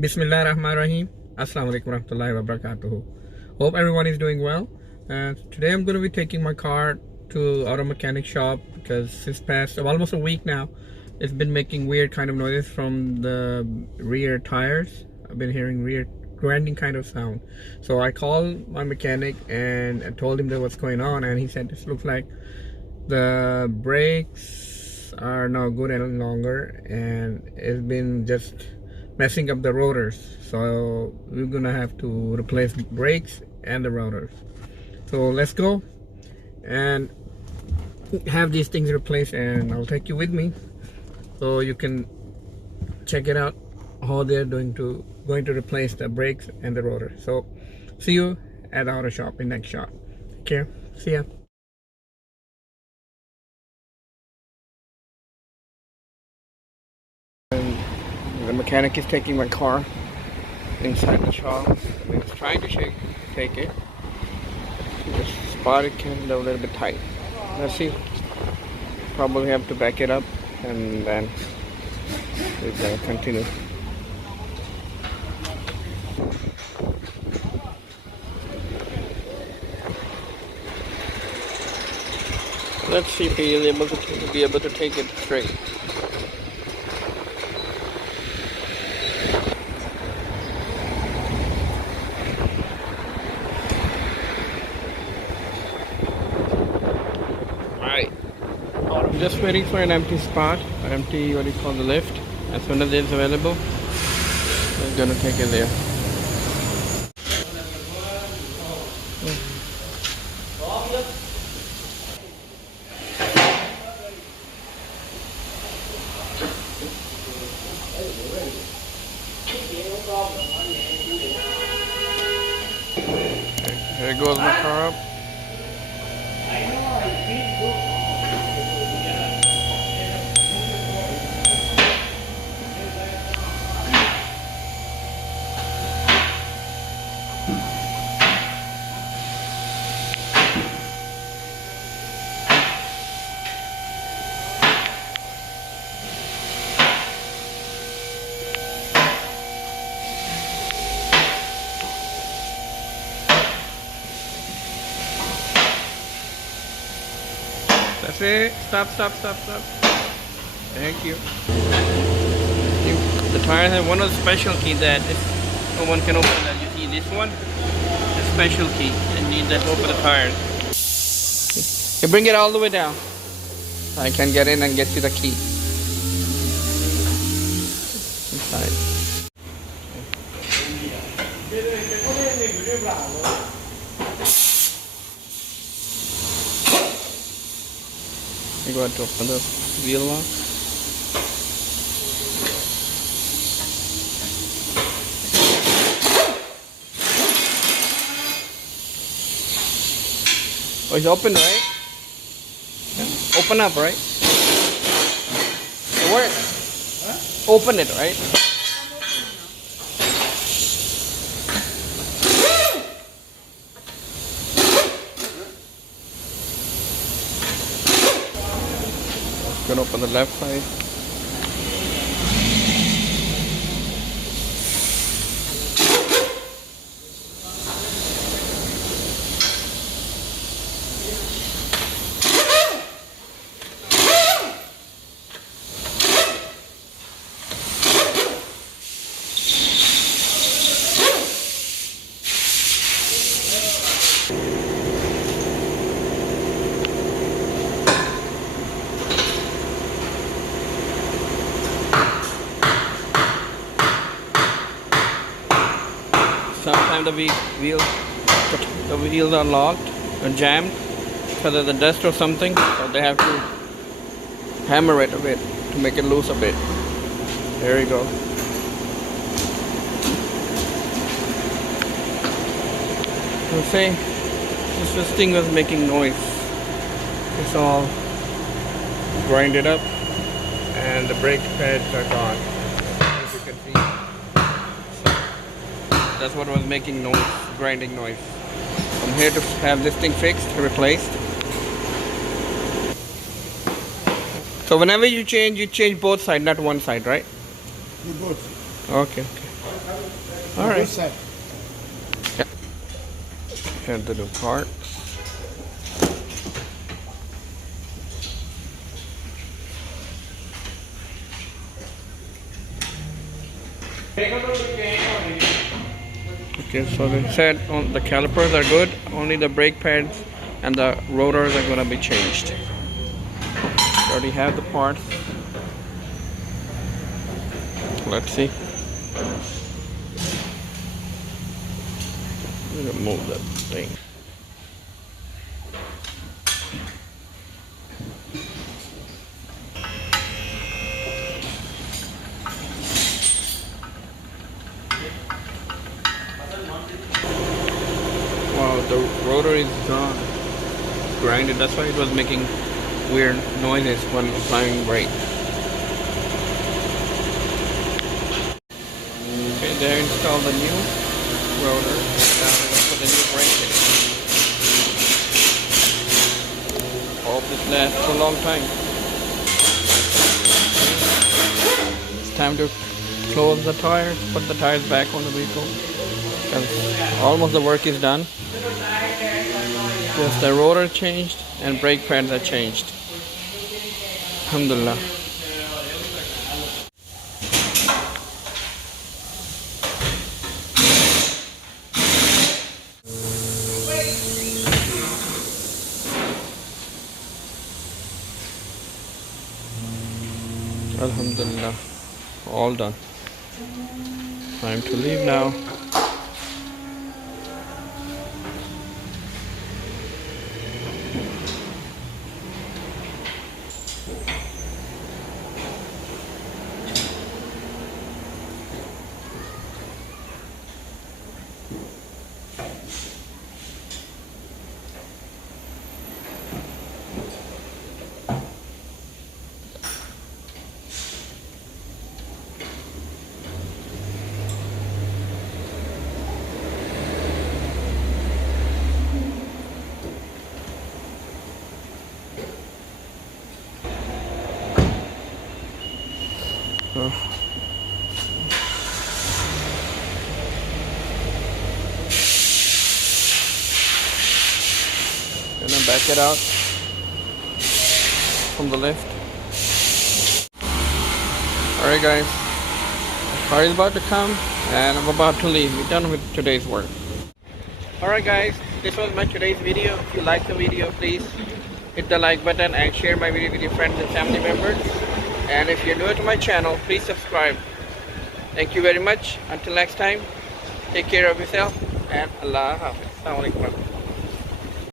Bismillahirrahmanirrahim. Assalamu alaikum warahmatullahi wabarakatuh. Hope everyone is doing well. Today I'm going to be taking my car to auto mechanic shop because since past almost a week now, it's been making weird kind of noises from the rear tires. I've been hearing weird grinding kind of sound. So I called my mechanic and I told him that what's going on, and he said this looks like the brakes are not good any longer and it's been just messing up the rotors, so we're gonna have to replace the brakes and the rotors. So let's go and have these things replaced, and I'll take you with me so you can check it out how they're going to replace the brakes and the rotor. So see you at the auto shop in next shop. Take care. See ya. The mechanic is taking my car inside the shop. He's trying to take it. The spot it can be a little bit tight. Let's see. Probably have to back it up and then we're gonna continue. Let's see if he'll be able to take it straight. I'm just waiting for an empty spot, or empty, what do you call, the lift. As soon as it's available, we're gonna take it there. Here goes my car up. That's it. Stop. Thank you. The tires have one of the special keys that no one can open that. You see this one? The special key. You need that to open the tires. You bring it all the way down. I can get in and get you the key. Inside. You go to open the wheel lock. Oh, it's open, right? Yeah. Open up, right? It works. Huh? Open it, right? Gonna open the left side. Sometimes the wheels are locked or jammed because of the dust or something, so they have to hammer it a bit to make it loose a bit. There you go. You see, this thing was making noise. It's all grinded up and the brake pads are gone. As you can see. That's what was making noise, grinding noise. I'm here to have this thing fixed, replaced. So whenever you change both sides, not one side, right? Both. Okay. All right. This side. Head to the park. Okay, so they said on the calipers are good, only the brake pads and the rotors are gonna be changed. Already have the parts. Let's see. I'm gonna move that thing. Wow, the rotor is gone. Grinded, that's why it was making weird noises when applying brake. Okay, they installed the new rotor. Now we're gonna put the new brake in. Hope this lasts a long time. It's time to close the tires, put the tires back on the vehicle. Because almost the work is done. Just the rotor changed and brake pads are changed. Alhamdulillah. Alhamdulillah. All done. Time to leave now. Gonna back it out from the left. Alright guys, car is about to come and I'm about to leave. We're done with today's work. Alright guys, this was my today's video. If you like the video, please hit the like button and share my video with your friends and family members. And if you're new to my channel, please subscribe. Thank you very much. Until next time, take care of yourself and Allah Hafiz. Assalamu alaikum.